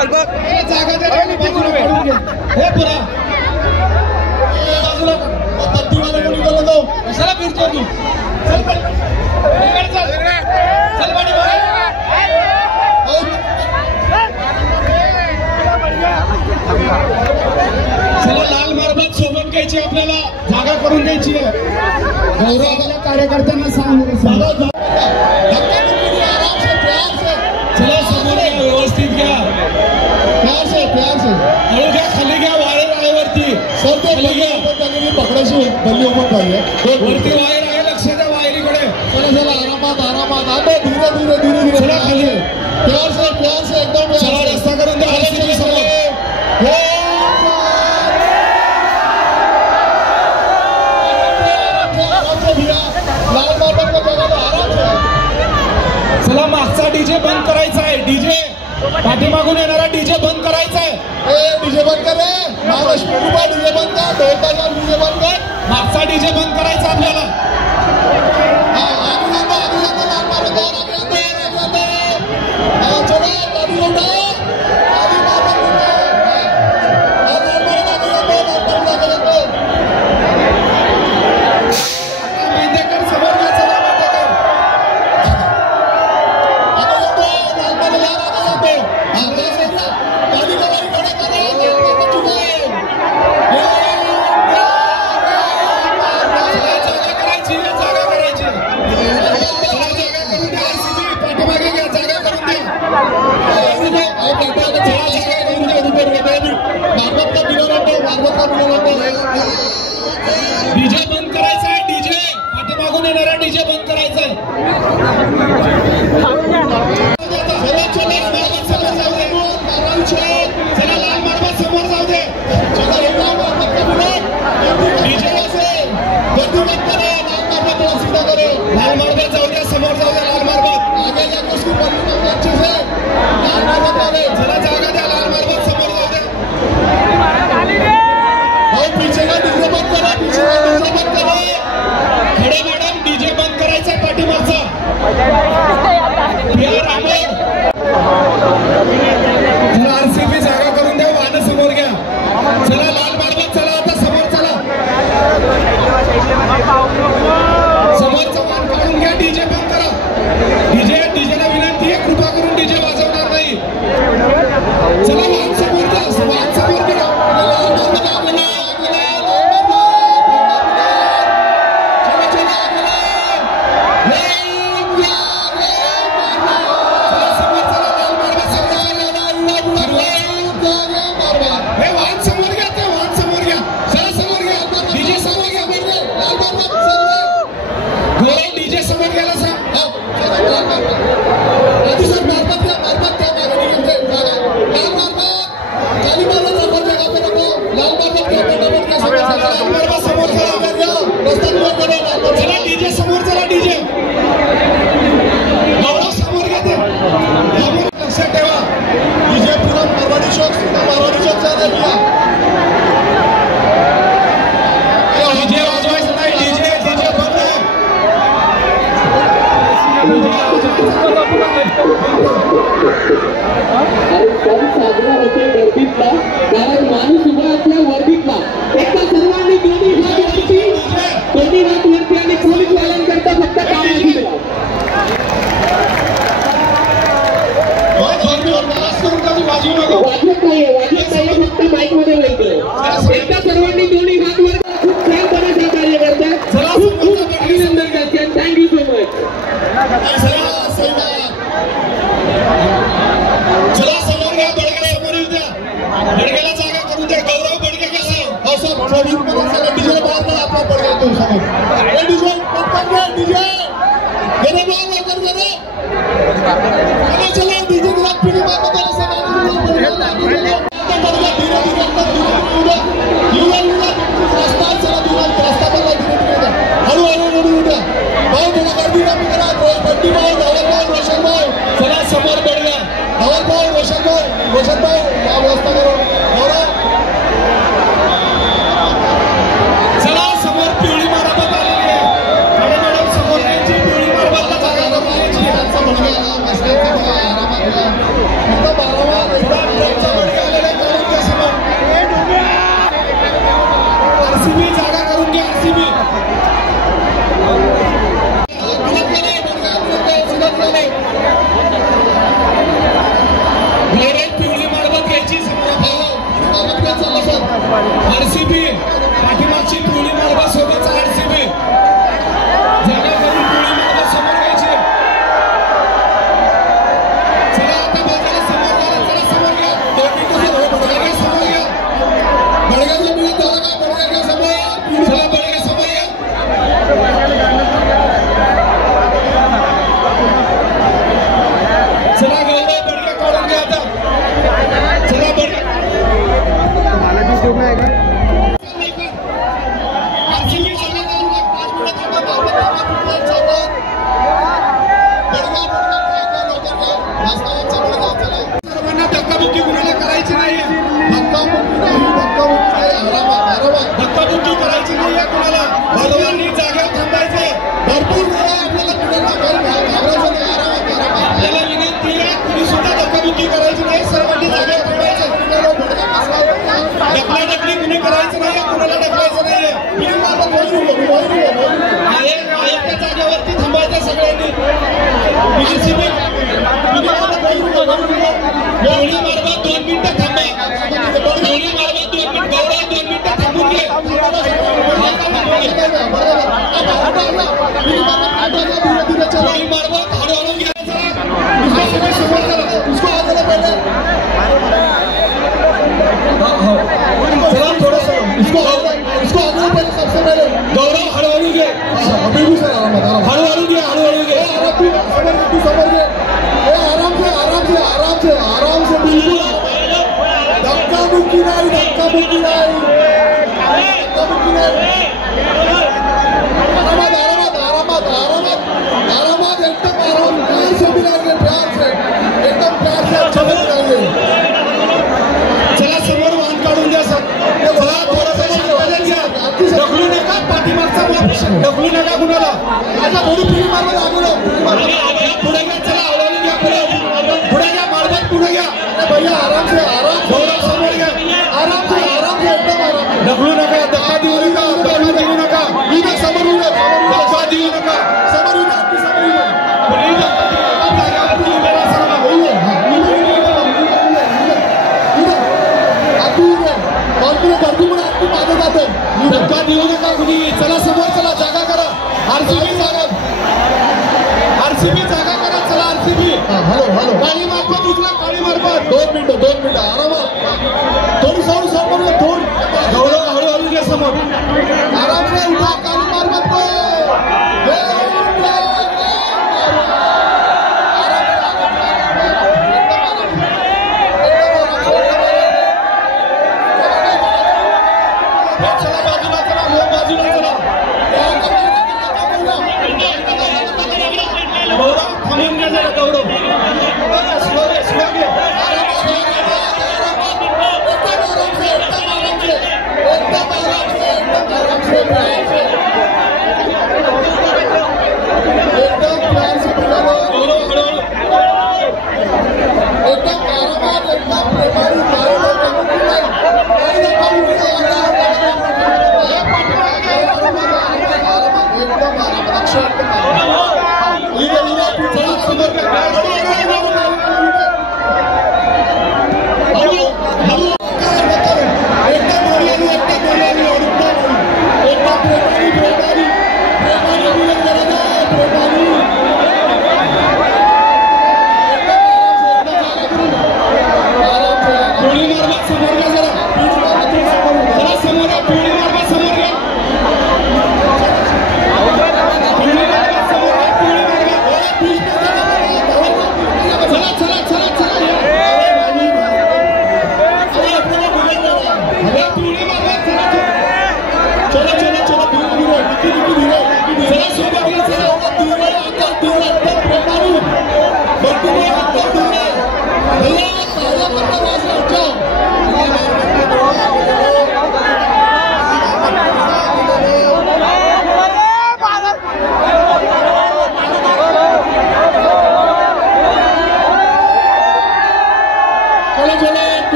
जागा दे हे पुरा बाजूला पत्तीवाला कोणी गेला तो कशाला फिरतो तू चल चल पाणी चला लाल मार्बत सोबत घ्यायची आपल्याला जागा करून घ्यायची आहे गौरवाला कार्यकर्त्यांना सांगू चला समोर व्यवस्थित घ्या प्यार से हळू घ्या खाली घ्या वायर आहे वरती सर ते खाली घ्या त्यांनी पकडायची बल्ली ओपन पाहिजे वरती वायर आहे लक्ष द्या वायरीकडे चला चला आरामात आते धीरे चला खाली प्यार से एकदम चला रस्ता करून द्या आरसीबी समोर लाल मार्बल का जगाला आराम चला मागचा डीजे बंद करायचा आहे डीजे पाठीमागून येणारा डीजे बंद करायचा आहे डीजे बंद कर रे महालक्ष्मी कृपा डीजे बंद कर ढोलताचा डीजे बंद कर मागचा डीजे बंद करायचा आपल्याला आगे जातो लाल मार्बल आगे चलो गाडी उठाओ गाडी मार्बल डीजे बंद करायचा आहे डीजे पाठीमागून येणारा डीजे बंद करायचा आहे चला लाल मार्बल समोर जाऊ दे डीजे गर्दी बंद करे लाल मार्बल सीधा करे लाल मार्बल जाऊ दे समोर जाऊ दे लाल मार्बल आगे जाकर उसकी बंदी अच्छे से लाल मार्बल वाले चला जागा द्या लाल मार्बल समोर जाऊ दे पीछे का डीजे बंद करा खडे मॅडम डीजे बंद करायचा पाठीमागचा आरसीबी जागा करून द्या वाहन समोर घ्या चला लाल मार्बल चला आता समोर चला समोरचा वाहन काढून घ्या डीजे बंद करा डीजेला विनंती आहे कृपा करून डीजे वाजवणार नाही चला वाहन समोर घ्या डीजे समोर चला डीजे गौरव समोर घेते लक्षात ठेवा डीजे पुरा मारवाडी चौक जाणार डीजे वाजवायचं नाही डीजे बंद आहे साजरा होते गर्दीतला कारण माणूस उभा असल्या वर्दीतला एका सर्वांनी दोन्ही हात वरती आणि पोलीस वाल्यांकरता फक्त काम वाजवत नाहीये फक्त बाईक मध्ये वळतोय एकदा सर्वांनी दोन्ही हात वर खूप छानपणे सहकार्य करतात खूप अभिनंदन करते थँक्यू सो मच चला समोर घ्या बडग्याला समोर येऊ द्या बडग्याला जागा करून द्या गौरव बडगे कसा डीजे बाहेर पण आपला बडगा तो समोर डीजे डीजे गेले बाहेर लवकर गेले चला डीजे गुलाब पिढी बाबा चला समोर बडगा रोशन भाऊ या व्यवस्था करो चला समोर पिवळी मारा पिवळी मारबत घ्यायची आरसीबी पाठीमागची पिवळी मारबत सोबत आरसीबी जागा करून पिवळी मारबत समोर घ्यायची. चला आता बाजारात समोर घ्या. चला समोर घ्या. बडग्या समोर घ्या. बडग्याचं मिळत झालं का? बडग्या समोर चला. बडग्या समोर घ्या. चला गौरव बडग्या काढून घ्या आता. चला बडग्या धक्काबुक्की कुणाला करायची नाहीये. धक्काबुक्की करायची नाहीये कुणाला. सर्वांनी जागेवर थांबायचे. भरपूर आपल्याला विनंती आहे, कुणी सुद्धा धक्काबुक्की करायची नाही. सर्वांनी जागेवर थांबायचं. ढकलाढकली कुणी करायचं नाही. कुणाला ढकलायचं नाहीये. त्या जागेवरती थांबायचं सगळ्यांनी. गवळी मारबत 2 मिनिटं थांबा. गवळी मारबत 2 मिनिटं. गौरव 2 मिनिटं थांबून घे. गवळी मारबत हळूहळू घ्यायचा. गौरव हळूहळू घे. हळूहळू घे. हळूहळू घे. आराम से बिल्कुल धक्काबुक्की नहीं. आरामात एकदम आराम. प्यार से मिलाएंगे. एकदम प्यार से अच्छा मिलाएंगे. चला समोर वाहन काढून द्या. चला थोडंसं शांततेत घ्या. ढकलू नका. पाठीमागचा ढकलू नका कुणाला. आता थोडी फिरी मारबत आगोलो. पुढे घ्या. चला हळूहळू घ्या. पुढे घ्या. मारबत पुढे घ्या. भैया आराम से. गौरव समोर घ्या. आराम से एकदम आराम. ढकलू नका. धक्का देऊ नका. समोर धक्का देऊ नका. धक्का देऊ नका कुणी. चला समोर. चला जागा करा. आरसीबी जागा करा. चला आरसीबी. हॅलो काळी मारबत उचला. काळी मारबत 2 मिनिटं आरामात. थोडी समोर थोडी. गौरव हळूहळू घ्या समोर. आराम से उठा. काली मारबत चला बाजूला. चला बाजूला. चला गौरव थांबून घ्या जरा. गौरव स्लो घे. चलो